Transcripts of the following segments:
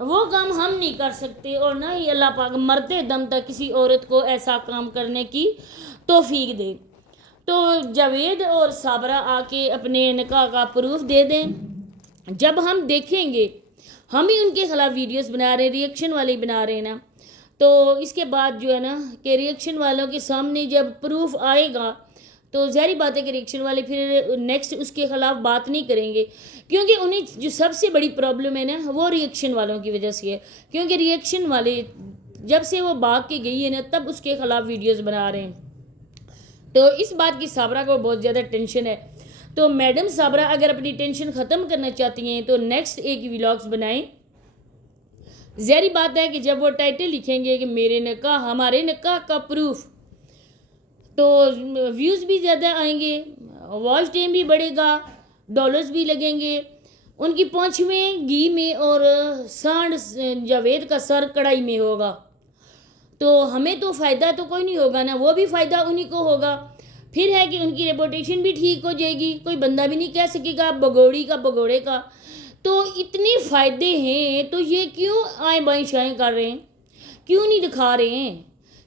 وہ کام ہم نہیں کر سکتے اور نہ ہی اللہ پاک مرتے دم تک کسی عورت کو ایسا کام کرنے کی توفیق دے۔ تو جاوید اور صابرہ آ کے اپنے نکاح کا پروف دے دیں۔ جب ہم دیکھیں گے ہم ہی ان کے خلاف ویڈیوز بنا رہے ہیں، ریئیکشن والے بنا رہے ہیں نا، تو اس کے بعد جو ہے نا کہ ریئیکشن والوں کے سامنے جب پروف آئے گا تو ظاہری بات ہے کہ ریئیکشن والے پھر نیکسٹ اس کے خلاف بات نہیں کریں گے، کیونکہ انہیں جو سب سے بڑی پرابلم ہے نا وہ ریئیکشن والوں کی وجہ سے ہے، کیونکہ ریئیکشن والے جب سے وہ بھاگ کے گئی ہے نا تب اس کے خلاف ویڈیوز بنا رہے ہیں۔ تو اس بات کی صابرہ کو بہت زیادہ ٹینشن ہے۔ تو میڈم صابرہ اگر اپنی ٹینشن ختم کرنا چاہتی ہیں تو نیکسٹ ایک ویلاگز بنائیں۔ ظاہری بات ہے کہ جب وہ ٹائٹل لکھیں گے کہ میرے نکاح ہمارے نکاح کا پروف، تو ویوز بھی زیادہ آئیں گے، واچ ٹائم بھی بڑھے گا، ڈالرز بھی لگیں گے، ان کی پونچھ میں گھی میں اور سانڈ جاوید کا سر کڑائی میں ہوگا، تو ہمیں تو فائدہ تو کوئی نہیں ہوگا نا، وہ بھی فائدہ انہی کو ہوگا۔ پھر ہے کہ ان کی ریپوٹیشن بھی ٹھیک ہو جائے گی، کوئی بندہ بھی نہیں کہہ سکے گا بگوڑی کا بگوڑے کا۔ تو اتنے فائدے ہیں تو یہ کیوں آئیں بائیں شائیں کر رہے ہیں، کیوں نہیں دکھا رہے ہیں؟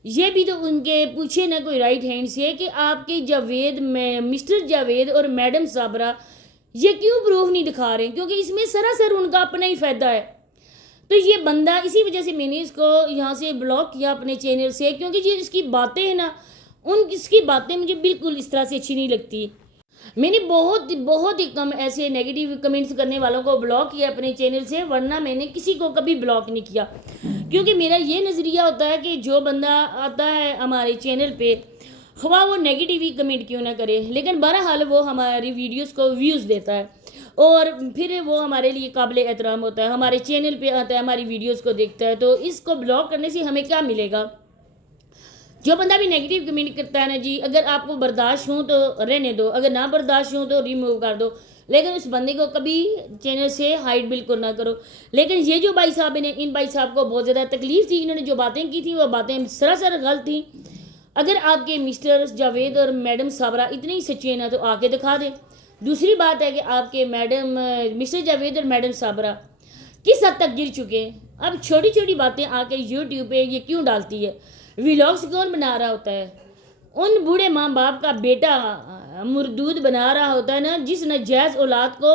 یہ بھی تو ان کے پوچھے نہ کوئی رائٹ ہینڈ سے کہ آپ کے جاوید میں مسٹر جاوید اور میڈم صابرہ یہ کیوں پروف نہیں دکھا رہے ہیں، کیونکہ اس میں سراسر ان کا اپنا ہی فائدہ ہے۔ تو یہ بندہ اسی وجہ سے میں نے اس کو یہاں سے بلاک کیا اپنے چینل سے، کیونکہ یہ اس کی باتیں ہیں نا اس کی باتیں مجھے بالکل اس طرح سے اچھی نہیں لگتی۔ میں نے بہت ہی کم ایسے نیگیٹیو کمنٹس کرنے والوں کو بلاک کیا اپنے چینل سے، ورنہ میں نے کسی کو کبھی بلاک نہیں کیا، کیونکہ میرا یہ نظریہ ہوتا ہے کہ جو بندہ آتا ہے ہمارے چینل پہ خواہ وہ نیگیٹیو کمنٹ کیوں نہ کرے، لیکن بہرحال وہ ہماری ویڈیوز کو ویوز دیتا ہے اور پھر وہ ہمارے لیے قابل احترام ہوتا ہے، ہمارے چینل پہ آتا ہے، ہماری ویڈیوز کو دیکھتا ہے، تو اس کو بلاک کرنے سے ہمیں کیا ملے گا؟ جو بندہ بھی نیگیٹیو کمنٹ کرتا ہے نا جی، اگر آپ کو برداشت ہوں تو رہنے دو، اگر نہ برداشت ہوں تو ریموو کر دو، لیکن اس بندے کو کبھی چینل سے ہائڈ بالکل نہ کرو۔ لیکن یہ جو بھائی صاحب نے ان بھائی صاحب کو بہت زیادہ تکلیف تھی، انہوں نے جو باتیں کی تھیں وہ باتیں سراسر غلط تھیں۔ اگر آپ کے مسٹر جاوید اور میڈم صابرہ اتنے ہی سچے ہیں نا تو آ کے دکھا دیں۔ دوسری بات ہے کہ آپ کے مسٹر جاوید اور میڈم صابرہ کس حد تک گر چکے ہیں، اب چھوٹی چھوٹی باتیں آ کے یوٹیوب پہ یہ کیوں ڈالتی ہے؟ ویلاگز کون بنا رہا ہوتا ہے؟ ان بوڑھے ماں باپ کا بیٹا مردود بنا رہا ہوتا ہے نا، جس ناجائز اولاد کو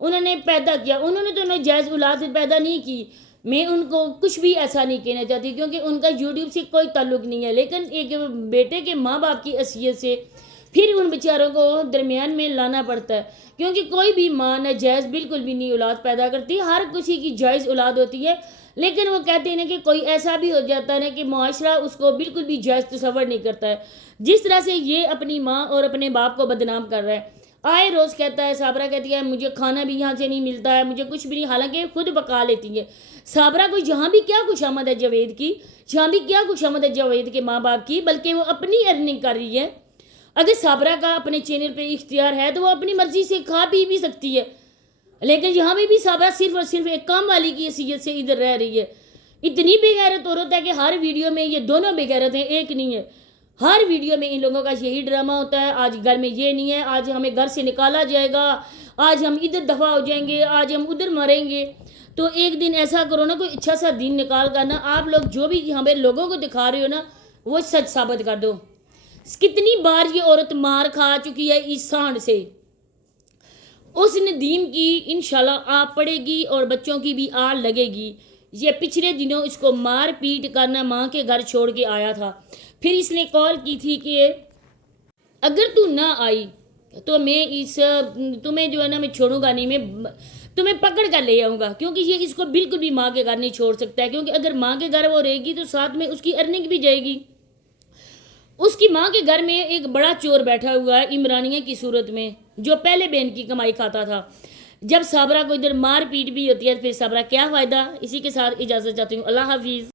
انہوں نے پیدا کیا، انہوں نے تو ناجائز اولاد پیدا نہیں کی، میں ان کو کچھ بھی ایسا نہیں کہنا چاہتی کیونکہ ان کا یوٹیوب سے کوئی تعلق نہیں ہے، لیکن ایک بیٹے کے ماں باپ کی حیثیت سے پھر ان بیچاروں کو درمیان میں لانا پڑتا ہے، کیونکہ کوئی بھی ماں ناجائز بالکل بھی نہیں اولاد پیدا کرتی، ہر کسی کی جائز اولاد ہوتی ہے، لیکن وہ کہتے ہیں کہ کوئی ایسا بھی ہو جاتا ہے کہ معاشرہ اس کو بالکل بھی جائز تصور نہیں کرتا ہے، جس طرح سے یہ اپنی ماں اور اپنے باپ کو بدنام کر رہا ہے۔ آئے روز کہتا ہے، صابرہ کہتی ہے مجھے کھانا بھی یہاں سے نہیں ملتا ہے، مجھے کچھ بھی نہیں، حالانکہ خود پکا لیتی ہے۔ صابرہ کو جہاں بھی کیا خوش آمد ہے جاوید کی، جہاں بھی کیا خوش آمد ہے جاوید کے ماں باپ کی، بلکہ وہ اپنی ارننگ کر رہی ہے۔ اگر صابرہ کا اپنے چینل پہ اختیار ہے تو وہ اپنی مرضی سے کھا پی بھی سکتی ہے، لیکن یہاں بھی صابرہ صرف اور صرف ایک کام والی کی حیثیت سے ادھر رہ رہی ہے۔ اتنی بے غیرت عورت ہے کہ ہر ویڈیو میں یہ دونوں بے غیرت ہیں، ایک نہیں ہے، ہر ویڈیو میں ان لوگوں کا یہی ڈرامہ ہوتا ہے، آج گھر میں یہ نہیں ہے، آج ہمیں گھر سے نکالا جائے گا، آج ہم ادھر دفع ہو جائیں گے، آج ہم ادھر مریں گے۔ تو ایک دن ایسا کرو نا، کوئی اچھا سا دن نکال کر نا، آپ لوگ جو بھی ہمیں لوگوں کو دکھا رہے ہو نا وہ سچ ثابت کر دو۔ کتنی بار یہ عورت مار کھا چکی ہے اس سانڈ سے، اس ندیم کی انشاءاللہ آگ پڑے گی اور بچوں کی بھی آگ لگے گی۔ یہ پچھلے دنوں اس کو مار پیٹ کرنا ماں کے گھر چھوڑ کے آیا تھا، پھر اس نے کال کی تھی کہ اگر تو نہ آئی تو میں تمہیں جو ہے نا میں چھوڑوں گا نہیں، میں تمہیں پکڑ کر لے آؤں گا، کیونکہ یہ اس کو بالکل بھی ماں کے گھر نہیں چھوڑ سکتا ہے، کیونکہ اگر ماں کے گھر وہ رہے گی تو ساتھ میں اس کی ارننگ بھی جائے گی۔ اس کی ماں کے گھر میں ایک بڑا چور بیٹھا ہوا ہے عمرانیہ کی صورت میں، جو پہلے بہن کی کمائی کھاتا تھا۔ جب صابرہ کو ادھر مار پیٹ بھی ہوتی ہے پھر صابرہ کیا فائدہ؟ اسی کے ساتھ اجازت چاہتی ہوں، اللہ حافظ۔